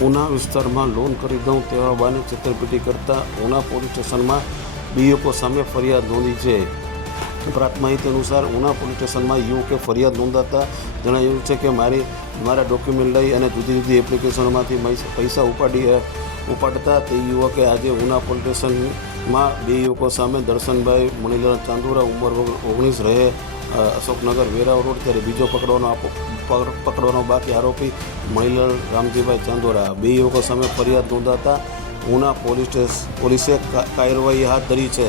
ઉના વિસ્તારમાં લોન કરી દઉં તેવા બાને છેતરપિંડી કરતા ઉના પોલીસ સ્ટેશનમાં બીયુકો સામે ફરિયાદ નોંધી છે। પ્રાપ્ત માહિતી અનુસાર ઉના પોલીસ સ્ટેશનમાં યુવકે ફરિયાદ નોંધાતા જણાવ્યું છે કે મારા ડોક્યુમેન્ટ લઈ અને જુદી જુદી એપ્લિકેશનોમાંથી પૈસા ઉપાડતા તે યુવકે આજે ઉના પોલીસ સ્ટેશનમાં બે યુવકો સામે દર્શનભાઈ મણિલાલ ચાંદુરા ઉંમર 19 રહે અશોકનગર વેરાવ રોડ ત્યારે બીજો પકડવાનો બાકી આરોપી મણિલાલ રામજીભાઈ ચાંદોરા બે યુવકો સામે ફરિયાદ નોંધાતા ઉના પોલીસે કાર્યવાહી હાથ ધરી છે।